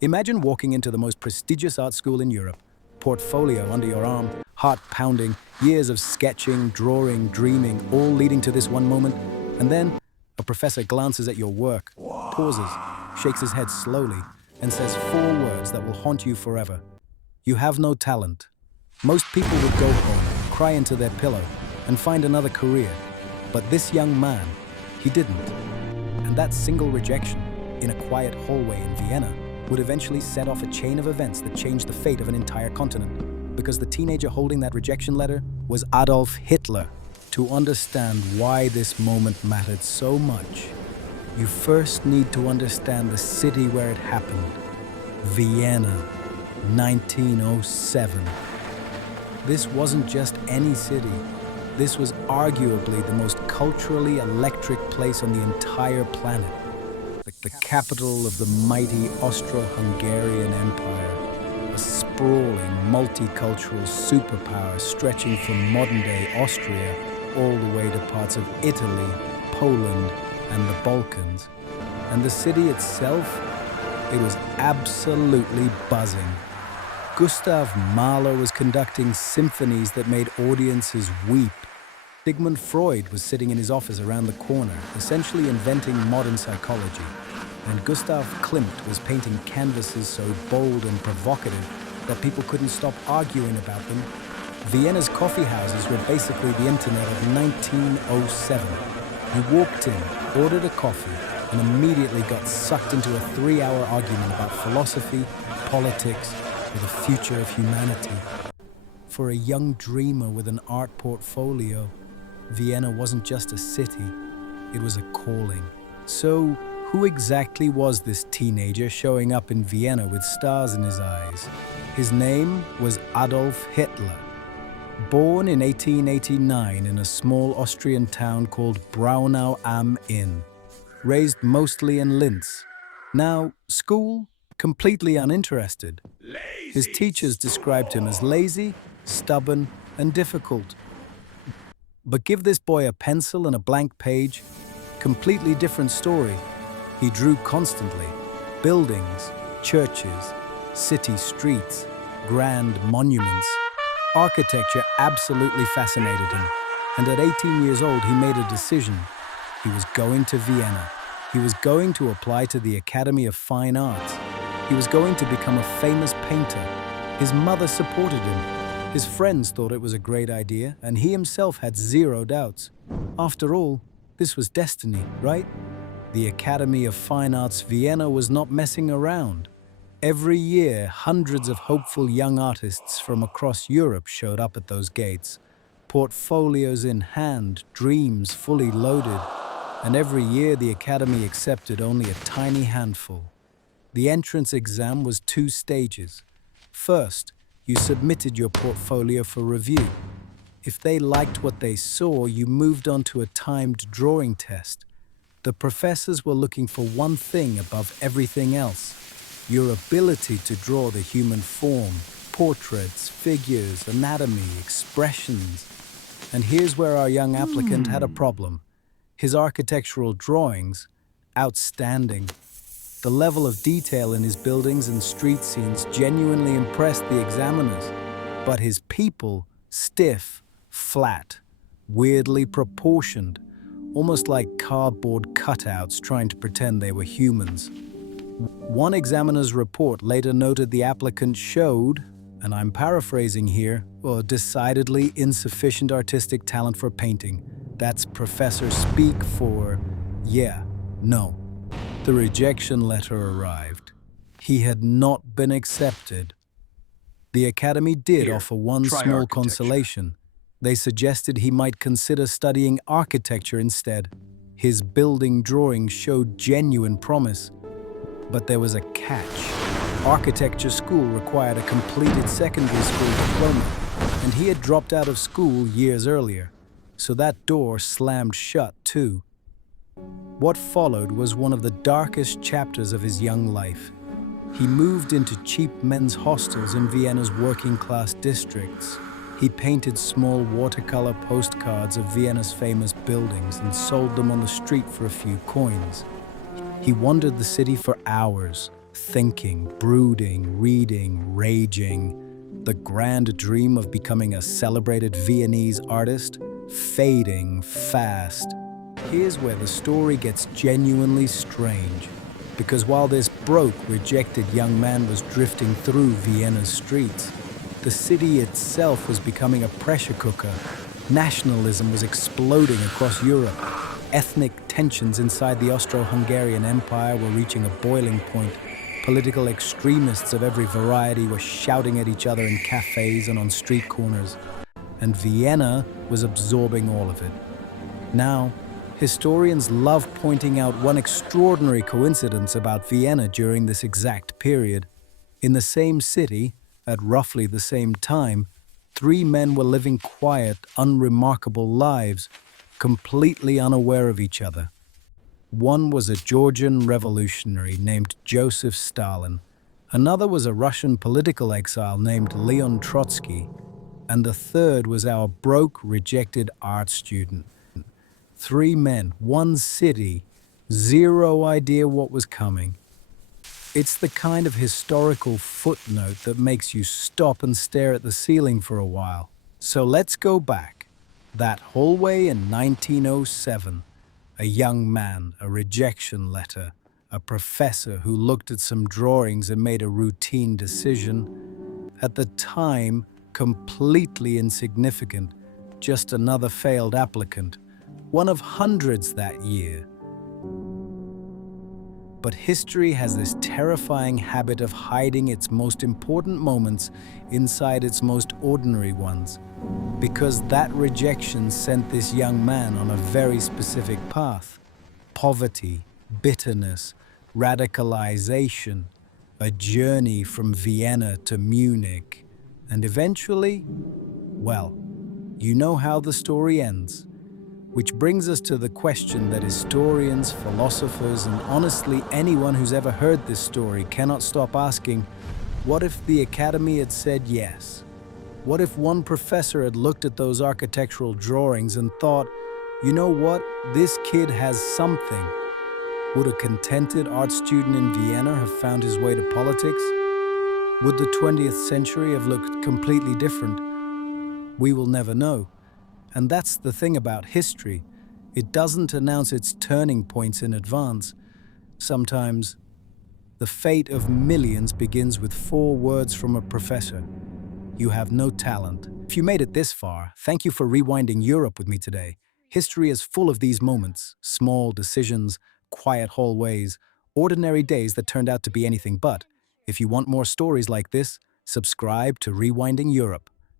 Imagine walking into the most prestigious art school in Europe, portfolio under your arm, heart pounding, years of sketching, drawing, dreaming, all leading to this one moment, and then a professor glances at your work, pauses, shakes his head slowly, and says 4 words that will haunt you forever. You have no talent. Most people would go home, cry into their pillow, and find another career. But this young man, he didn't. And that single rejection, in a quiet hallway in Vienna, would eventually set off a chain of events that changed the fate of an entire continent. Because the teenager holding that rejection letter was Adolf Hitler. To understand why this moment mattered so much, you first need to understand the city where it happened. Vienna, 1907. This wasn't just any city. This was arguably the most culturally electric place on the entire planet. The capital of the mighty Austro-Hungarian Empire, a sprawling, multicultural superpower stretching from modern-day Austria all the way to parts of Italy, Poland, and the Balkans. And the city itself, it was absolutely buzzing. Gustav Mahler was conducting symphonies that made audiences weep. Sigmund Freud was sitting in his office around the corner, essentially inventing modern psychology. And Gustav Klimt was painting canvases so bold and provocative that people couldn't stop arguing about them. Vienna's coffee houses were basically the internet of 1907. You walked in, ordered a coffee, and immediately got sucked into a 3-hour argument about philosophy, politics, or the future of humanity. For a young dreamer with an art portfolio, Vienna wasn't just a city, it was a calling. So, who exactly was this teenager showing up in Vienna with stars in his eyes? His name was Adolf Hitler. Born in 1889 in a small Austrian town called Braunau am Inn. Raised mostly in Linz. Now, school? Completely uninterested. His teachers described him as lazy, stubborn, and difficult. But give this boy a pencil and a blank page, completely different story. He drew constantly. Buildings, churches, city streets, grand monuments. Architecture absolutely fascinated him. And at 18 years old, he made a decision. He was going to Vienna. He was going to apply to the Academy of Fine Arts. He was going to become a famous painter. His mother supported him. His friends thought it was a great idea, and he himself had 0 doubts. After all, this was destiny, right? The Academy of Fine Arts Vienna was not messing around. Every year, hundreds of hopeful young artists from across Europe showed up at those gates. Portfolios in hand, dreams fully loaded. And every year, the Academy accepted only a tiny handful. The entrance exam was 2 stages. First, you submitted your portfolio for review. If they liked what they saw, you moved on to a timed drawing test. The professors were looking for one thing above everything else: your ability to draw the human form, portraits, figures, anatomy, expressions. And here's where our young applicant had a problem. His architectural drawings, outstanding. The level of detail in his buildings and street scenes genuinely impressed the examiners. But his people, stiff, flat, weirdly proportioned, almost like cardboard cutouts trying to pretend they were humans. One examiner's report later noted the applicant showed, and I'm paraphrasing here, decidedly insufficient artistic talent for painting. That's professor speak for, yeah, no. The rejection letter arrived. He had not been accepted. The Academy did offer one small consolation. They suggested he might consider studying architecture instead. His building drawings showed genuine promise. But there was a catch. Architecture school required a completed secondary school diploma, and he had dropped out of school years earlier. So that door slammed shut too. What followed was one of the darkest chapters of his young life. He moved into cheap men's hostels in Vienna's working-class districts. He painted small watercolor postcards of Vienna's famous buildings and sold them on the street for a few coins. He wandered the city for hours, Thinking, brooding, reading, raging. The grand dream of becoming a celebrated Viennese artist, fading fast. Here's where the story gets genuinely strange. Because while this broke, rejected young man was drifting through Vienna's streets, the city itself was becoming a pressure cooker. Nationalism was exploding across Europe. Ethnic tensions inside the Austro-Hungarian Empire were reaching a boiling point. Political extremists of every variety were shouting at each other in cafes and on street corners. And Vienna was absorbing all of it. Now, historians love pointing out one extraordinary coincidence about Vienna during this exact period. In the same city, at roughly the same time, three men were living quiet, unremarkable lives, completely unaware of each other. One was a Georgian revolutionary named Joseph Stalin. Another was a Russian political exile named Leon Trotsky. And the third was our broke, rejected art student. Three men, one city, zero idea what was coming. It's the kind of historical footnote that makes you stop and stare at the ceiling for a while. So let's go back. That hallway in 1907. A young man, a rejection letter, a professor who looked at some drawings and made a routine decision. At the time, completely insignificant, just another failed applicant, one of hundreds that year. But history has this terrifying habit of hiding its most important moments inside its most ordinary ones, because that rejection sent this young man on a very specific path. Poverty, bitterness, radicalization, a journey from Vienna to Munich, and eventually, well, you know how the story ends. Which brings us to the question that historians, philosophers, and honestly anyone who's ever heard this story cannot stop asking, what if the Academy had said yes? What if one professor had looked at those architectural drawings and thought, you know what, this kid has something? Would a contented art student in Vienna have found his way to politics? Would the 20th century have looked completely different? We will never know. And that's the thing about history. It doesn't announce its turning points in advance. Sometimes, the fate of millions begins with 4 words from a professor. You have no talent. If you made it this far, thank you for rewinding Europe with me today. History is full of these moments, small decisions, quiet hallways, ordinary days that turned out to be anything but. If you want more stories like this, subscribe to Rewinding Europe.